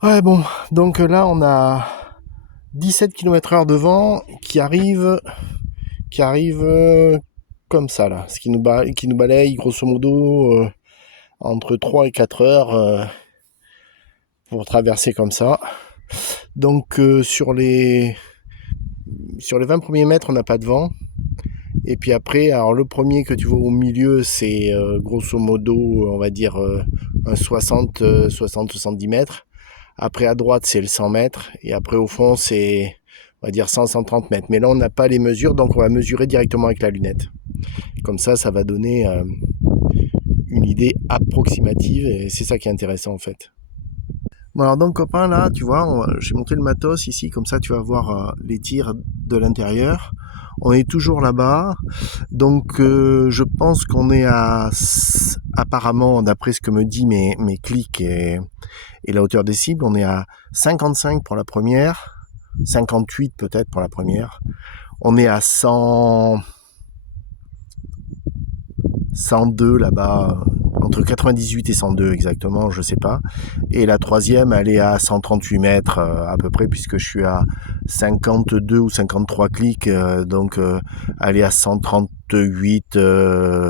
Ouais, bon, donc là, on a 17 km/h de vent qui arrive comme ça, là. Ce qui nous balaye, grosso modo, entre 3 et 4 heures pour traverser comme ça. Donc, sur les 20 premiers mètres, on n'a pas de vent. Et puis après, alors le premier que tu vois au milieu, c'est grosso modo, on va dire, un 60-70 mètres. Après, à droite, c'est le 100 mètres. Et après, au fond, c'est, on va dire, 100-130 mètres. Mais là, on n'a pas les mesures, donc on va mesurer directement avec la lunette. Comme ça va donner une idée approximative. Et c'est ça qui est intéressant, en fait. Bon, alors donc, copain, là, tu vois, j'ai monté le matos ici. Comme ça, tu vas voir les tirs de l'intérieur. On est toujours là-bas. Donc, je pense qu'on est apparemment, d'après ce que me dit mes clics et la hauteur des cibles, on est à 55 pour la première, 58 peut-être pour la première. On est à 100, 102 là-bas, entre 98 et 102 exactement, je sais pas. Et la troisième, elle est à 138 mètres à peu près, puisque je suis à 52 ou 53 clics, donc elle est à 138,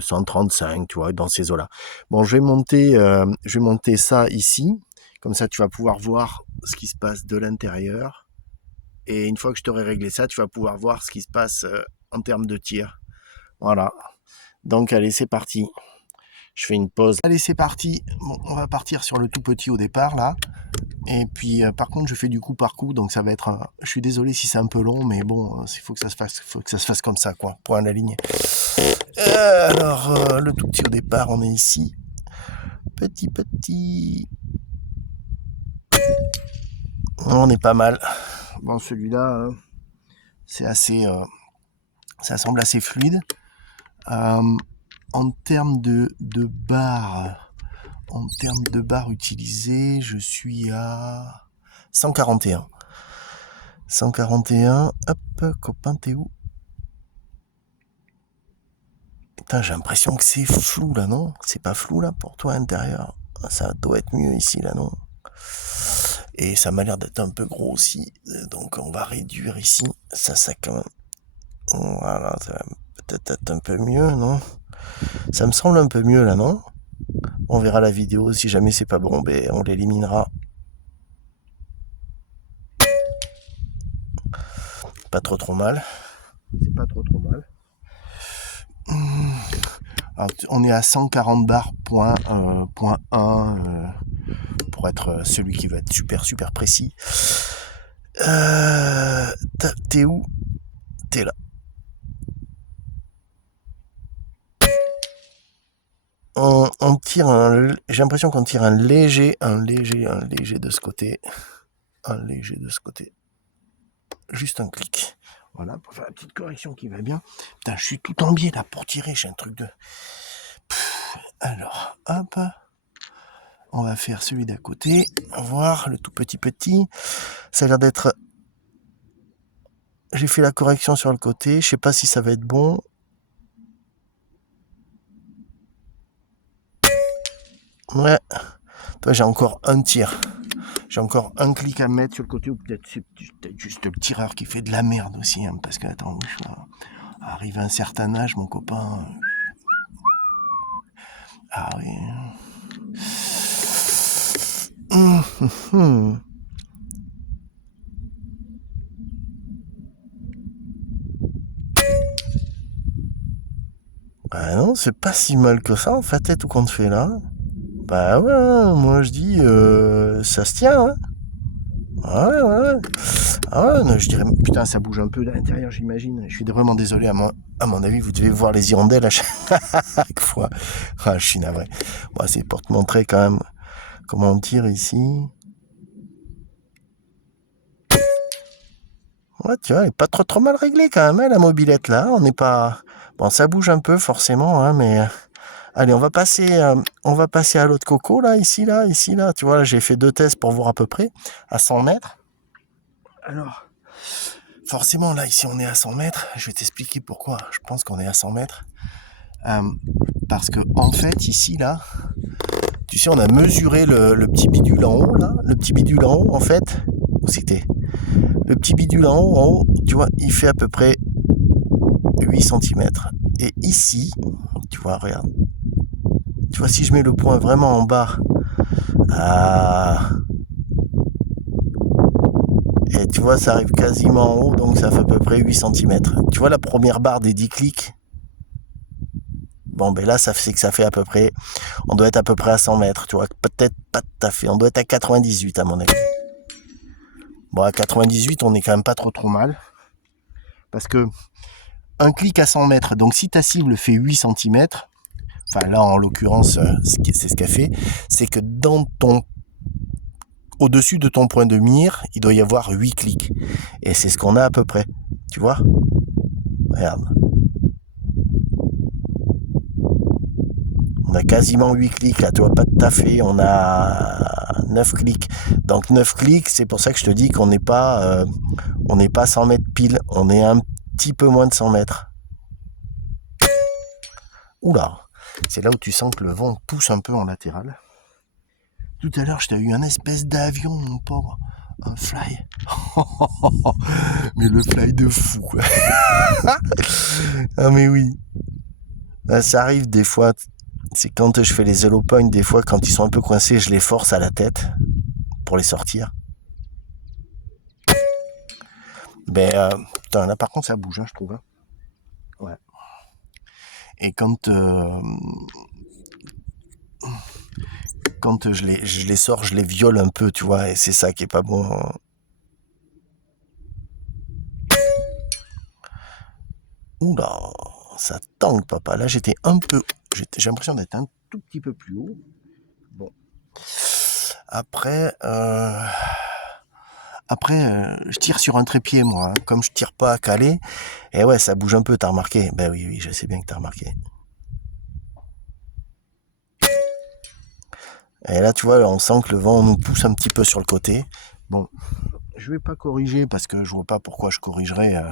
135, tu vois, dans ces eaux-là. Bon, je vais monter ça ici, comme ça tu vas pouvoir voir ce qui se passe de l'intérieur. Et une fois que je t'aurai réglé ça, tu vas pouvoir voir ce qui se passe en termes de tir. Voilà. Donc allez, c'est parti. Je fais une pause. Allez, c'est parti. Bon, on va partir sur le tout petit au départ, là. Et puis, par contre, je fais du coup par coup, donc ça va être... je suis désolé si c'est un peu long, mais bon, il faut que ça se fasse comme ça, quoi. Point à la ligne. Alors, le tout petit au départ, on est ici. Petit. On est pas mal. Bon, celui-là, c'est assez... ça semble assez fluide. En termes de barres... En termes de barres utilisées, je suis à 141. 141, hop, copain, t'es où? Putain, j'ai l'impression que c'est flou là, non? C'est pas flou là pour toi à l'intérieur? Ça doit être mieux ici là, non? Et ça m'a l'air d'être un peu gros aussi, donc on va réduire ici. Ça quand même. Voilà, ça va peut-être être un peu mieux, non? Ça me semble un peu mieux là, non? On verra la vidéo, si jamais c'est pas bon, ben on l'éliminera. Pas trop mal. C'est pas trop mal. Alors, on est à 140 bars, point 1, pour être celui qui va être super précis. T'es où? T'es là. On tire j'ai l'impression qu'on tire un léger de ce côté. Un léger de ce côté. Juste un clic. Voilà, pour faire la petite correction qui va bien. Putain, je suis tout en biais là pour tirer, j'ai un truc de... Alors, hop. On va faire celui d'à côté. Voir le tout petit. Ça a l'air d'être... J'ai fait la correction sur le côté. Je sais pas si ça va être bon. Ouais. Toi, j'ai encore un tir. J'ai encore un clic à mettre sur le côté, ou peut-être c'est juste le tireur qui fait de la merde aussi, hein, parce que, attends, arrive à un certain âge, mon copain. Ah oui. Ah non, c'est pas si mal que ça, en fait, tout compte fait là. Bah ouais, moi je dis, ça se tient, hein. Ouais. Ah ouais, non, je dirais, putain, ça bouge un peu à l'intérieur, j'imagine. Je suis vraiment désolé, à mon avis, vous devez voir les hirondelles à chaque fois. Ah, je suis navré. Bon, c'est pour te montrer quand même comment on tire ici. Ouais, tu vois, elle est pas trop mal réglée quand même, hein, la mobilette là. On n'est pas... Bon, ça bouge un peu forcément, hein, mais... Allez, on va passer à l'autre coco, là, ici, là. Tu vois, là, j'ai fait 2 tests pour voir à peu près, à 100 mètres. Alors, forcément, là, ici, on est à 100 mètres. Je vais t'expliquer pourquoi je pense qu'on est à 100 mètres. Parce que, en fait, ici, là, Tu sais, on a mesuré le petit bidule en haut, là. Le petit bidule en haut, en fait, où c'était? Le petit bidule en haut, tu vois, il fait à peu près 8 centimètres. Et ici, tu vois, regarde. Tu vois, si je mets le point vraiment en bas, et tu vois, ça arrive quasiment en haut, donc ça fait à peu près 8 centimètres. Tu vois la première barre des 10 clics? Bon, ben là, ça fait à peu près, on doit être à peu près à 100 mètres, tu vois, peut-être pas tout à fait, on doit être à 98 à mon avis. Bon, à 98, on est quand même pas trop mal, parce que un clic à 100 mètres, donc si ta cible fait 8 centimètres, enfin là, en l'occurrence, c'est ce qu'elle fait, c'est que au-dessus de ton point de mire, il doit y avoir 8 clics. Et c'est ce qu'on a à peu près, tu vois? Regarde. On a quasiment 8 clics là, tu vois, pas tout à fait, on a 9 clics. Donc 9 clics, c'est pour ça que je te dis qu'on n'est pas 100 mètres pile, on est un petit peu moins de 100 mètres. Oula, c'est là où tu sens que le vent pousse un peu en latéral. Tout à l'heure, je t'ai eu un espèce d'avion, mon pauvre, un fly. Mais le fly de fou, quoi. Ah mais oui. Ça arrive des fois, c'est quand je fais les hello points, des fois quand ils sont un peu coincés, je les force à la tête pour les sortir. Putain, là par contre ça bouge, hein, je trouve. Hein. Ouais. Et quand je les sors, je les viole un peu, tu vois, et c'est ça qui est pas bon. Oula, ça tangue, papa. Là, j'ai l'impression d'être un tout petit peu plus haut. Bon. Après, je tire sur un trépied, moi. Hein. Comme je tire pas à caler, et ouais, ça bouge un peu, t'as remarqué? Ben oui, je sais bien que t'as remarqué. Et là, tu vois, on sent que le vent nous pousse un petit peu sur le côté. Bon, je vais pas corriger parce que je vois pas pourquoi je corrigerais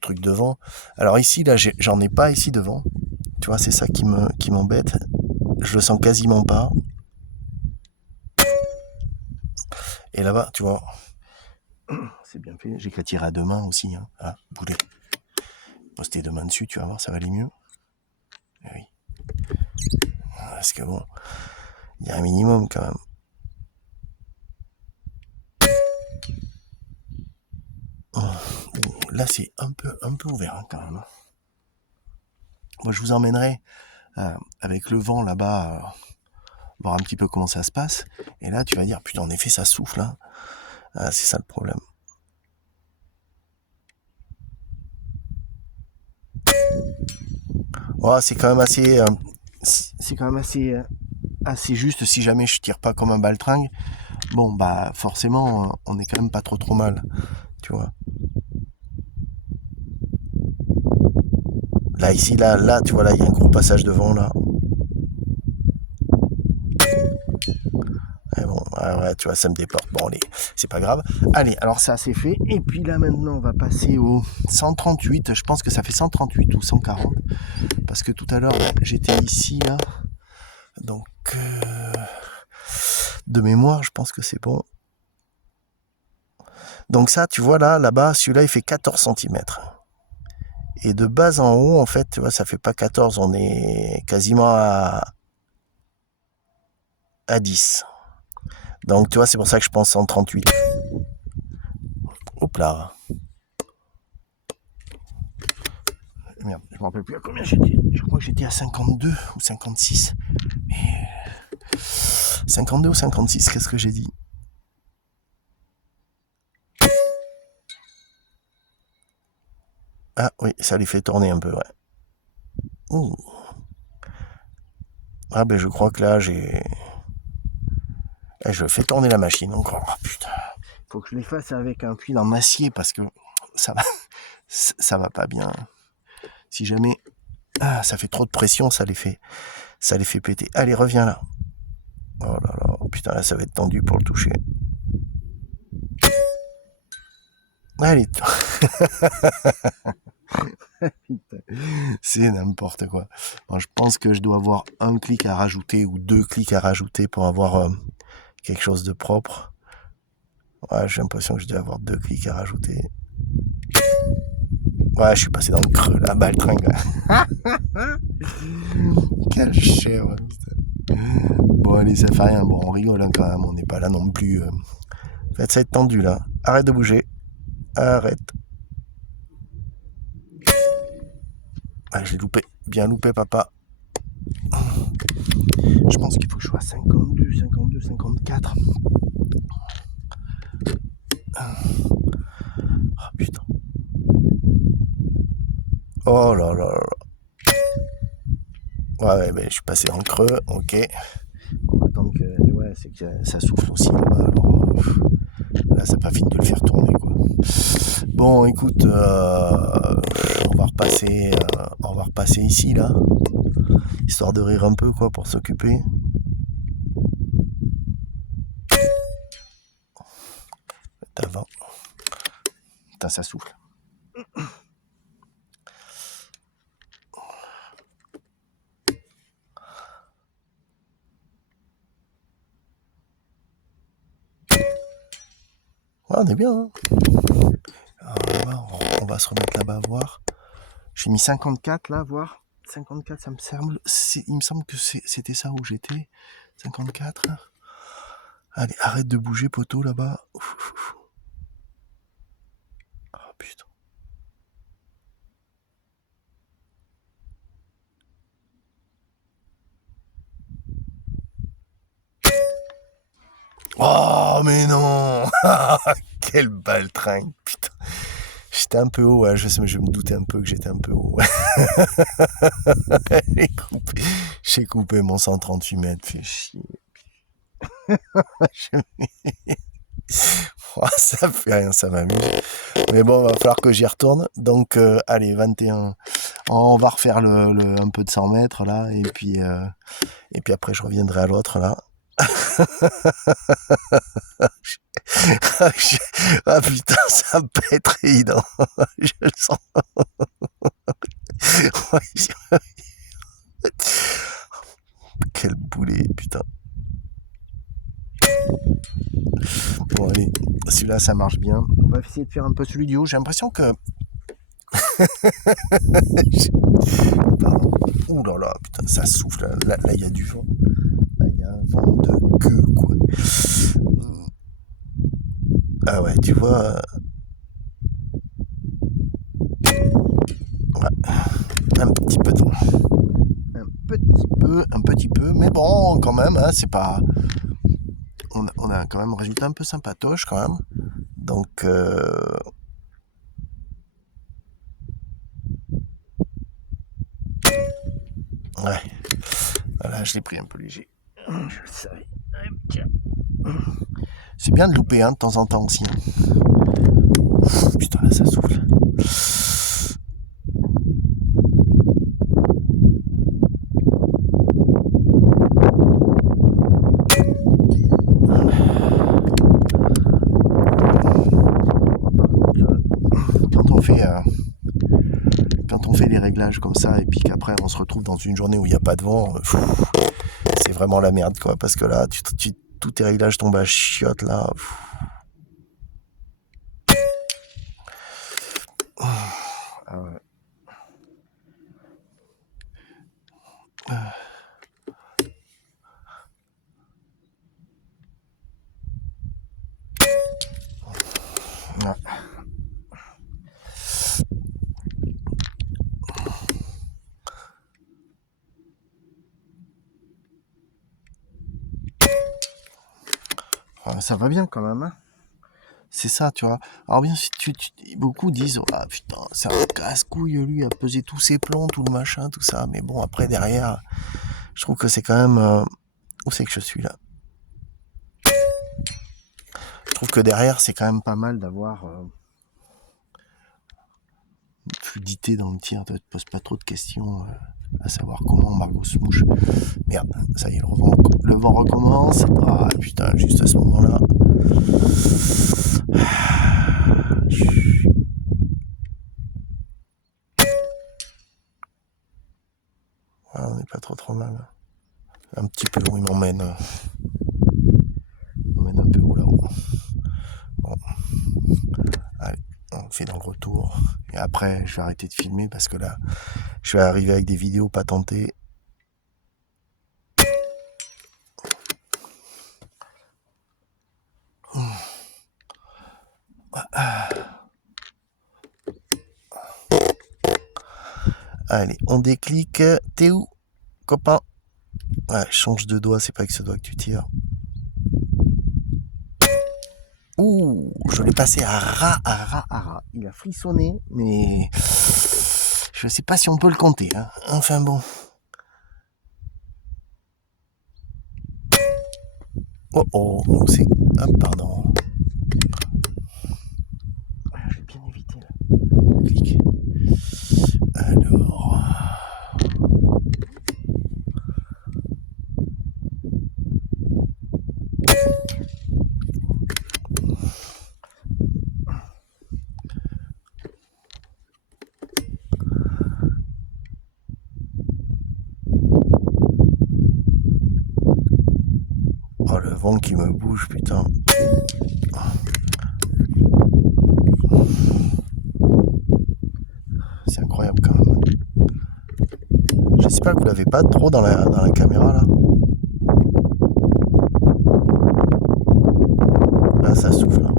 truc de vent. Alors ici, là, j'en ai pas ici devant. Tu vois, c'est ça qui m'embête. Je le sens quasiment pas. Et là-bas, tu vois, c'est bien fait. J'ai qu'à tirer à deux mains aussi. Hein. Ah, boulet. Poster deux mains dessus, tu vas voir, ça va aller mieux. Eh oui. Parce que bon, il y a un minimum quand même. Là, c'est un peu ouvert hein, quand même. Moi, je vous emmènerai avec le vent là-bas, voir un petit peu comment ça se passe. Et là, tu vas dire, putain, en effet, ça souffle. Hein. C'est ça le problème. Oh, c'est quand même assez, assez juste si jamais je tire pas comme un baltringue. Bon, bah forcément, on est quand même pas trop mal, tu vois. Là, ici, là, tu vois, là, il y a un gros passage de vent, là. Et bon, ouais, tu vois, ça me déporte. Bon, allez, c'est pas grave. Allez, alors ça, c'est fait. Et puis là, maintenant, on va passer au 138. Je pense que ça fait 138 ou 140. Parce que tout à l'heure, j'étais ici, là. Donc, de mémoire, je pense que c'est bon. Donc ça, tu vois, là-bas, celui-là, il fait 14 cm. Et de bas en haut, en fait, tu vois, ça fait pas 14, on est quasiment à 10. Donc, tu vois, c'est pour ça que je pense 138. Hop là. Merde, je me rappelle plus à combien j'étais. Je crois que j'étais à 52 ou 56. Mais 52 ou 56, qu'est-ce que j'ai dit? Ah oui, ça les fait tourner un peu, ouais. Ouh. Ah ben je crois que là j'ai... je fais tourner la machine encore. Oh, putain. Faut que je les fasse avec un fil en acier parce que ça va pas bien. Si jamais ça fait trop de pression, ça les fait péter. Allez, reviens là. Oh là là, putain là ça va être tendu pour le toucher. Allez. C'est n'importe quoi. Bon, je pense que je dois avoir un clic à rajouter ou 2 clics à rajouter pour avoir quelque chose de propre. Ouais, j'ai l'impression que je dois avoir 2 clics à rajouter. Ouais, je suis passé dans le creux là, bah le train. Quel chien, ouais, putain. Bon, allez, ça fait rien. Bon, on rigole hein, quand même. On n'est pas là non plus. Faites ça être tendu là. Arrête de bouger. Arrête. Ah, je l'ai loupé. Bien loupé, papa. Je pense qu'il faut que je sois à 52, 52, 54. Oh putain. Oh là là là. Ouais, mais je suis passé en creux, ok. On va attendre que. Ouais, c'est que ça souffle aussi là-bas. Alors, là, c'est pas fini de le faire tourner, quoi. Bon, écoute, on va repasser ici, là. Histoire de rire un peu, quoi, pour s'occuper. Avant. Putain, ça souffle. Ouais, on est bien, hein. Alors, on va se remettre là-bas à voir. J'ai mis 54 là, voir. 54, ça me semble. Il me semble que c'était ça où j'étais. 54. Allez, arrête de bouger, poteau, là-bas. Oh putain. Oh, mais non. Quel baltringue, putain. J'étais un peu haut, ouais, je me doutais un peu que j'étais un peu haut. J'ai coupé mon 138 mètres, fait chier. Ça fait rien, ça m'amuse. Mais bon, va falloir que j'y retourne. Donc, allez, 21. On va refaire un peu de 100 mètres là, et puis après je reviendrai à l'autre là. Ah putain, ça pète évident. Je le sens. Quel boulet, putain. Bon, allez, celui-là, ça marche bien. On va essayer de faire un peu celui du haut. J'ai l'impression que. Pardon. Ouh là là, putain, ça souffle. Là, il y a du vent. Là, il y a un vent de queue, quoi. Ah ouais, tu vois. Ouais. Un petit peu d'eau. Un petit peu. Mais bon, quand même, hein, c'est pas. On a quand même un résultat un peu sympatoche, quand même. Donc. Ouais. Voilà, je l'ai pris un peu léger. Je le savais. C'est bien de louper hein, de temps en temps aussi. Putain, là ça souffle. Quand on fait les réglages comme ça et puis qu'après on se retrouve dans une journée où il n'y a pas de vent, c'est vraiment la merde quoi, parce que là tous tes réglages tombent à chiottes là. Ah ouais. Ouais. Ça va bien quand même, hein. C'est ça, tu vois. Alors bien, beaucoup disent, ah putain, c'est un casse-couille, lui, à peser tous ses plombs, tout le machin, tout ça. Mais bon, après, derrière, je trouve que c'est quand même... Où c'est que je suis, là? Je trouve que derrière, c'est quand même pas mal d'avoir... fluidité dans le tir, ne te pose pas trop de questions à savoir comment Margot se mouche. Merde, ça y est, le vent recommence. Ah putain, juste à ce moment-là. mal. Un petit peu où il m'emmène. Il m'emmène un peu haut là-haut. Bon. Allez, on fait dans le retour. Et après, je vais arrêter de filmer parce que là, je vais arriver avec des vidéos pas tentées. Allez, on déclic. T'es où, copain? Ouais, change de doigt, c'est pas avec ce doigt que tu tires. Ouh, je l'ai passé à ras. Il a frissonné, mais je sais pas si on peut le compter. Hein. Enfin bon. Oh, c'est... Ah, pardon. Je vais bien éviter le clic. Alors... Oh, le vent qui me bouge, putain. C'est incroyable quand même. J'espère que vous l'avez pas trop dans la caméra là. Là, ça souffle. Là.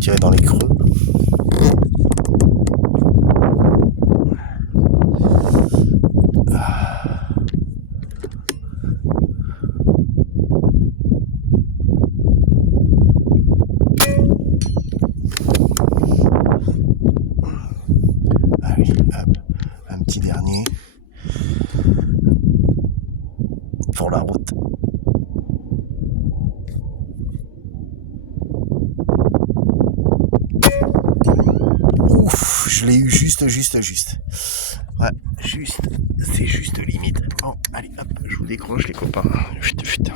Tirer dans les creux. Allez, hop, un petit dernier pour la route. Ouf, je l'ai eu juste. Ouais, c'est juste limite. Bon, allez, hop, je vous décroche les copains. Putain.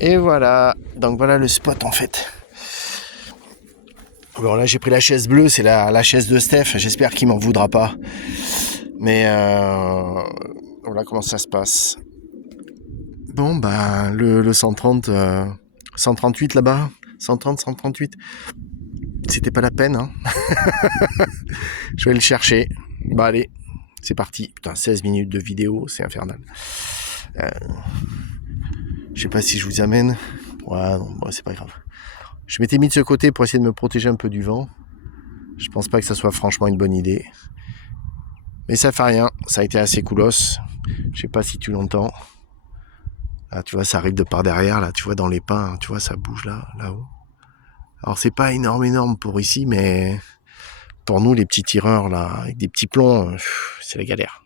Et voilà, donc voilà le spot en fait. Bon là j'ai pris la chaise bleue, c'est la chaise de Steph, j'espère qu'il m'en voudra pas. Mais voilà comment ça se passe. Bon bah le 130, 138 là-bas, 130, 138, c'était pas la peine. Hein. Je vais le chercher. Bah allez, c'est parti. Putain, 16 minutes de vidéo, c'est infernal. Je sais pas si je vous amène. Ouais, non, bon, c'est pas grave. Je m'étais mis de ce côté pour essayer de me protéger un peu du vent. Je pense pas que ça soit franchement une bonne idée. Mais ça fait rien, ça a été assez coolos. Je sais pas si tu l'entends. Là, tu vois, ça arrive de par derrière, là, tu vois, dans les pins, tu vois, ça bouge là-haut. Alors, c'est pas énorme pour ici, mais pour nous, les petits tireurs, là, avec des petits plombs, c'est la galère.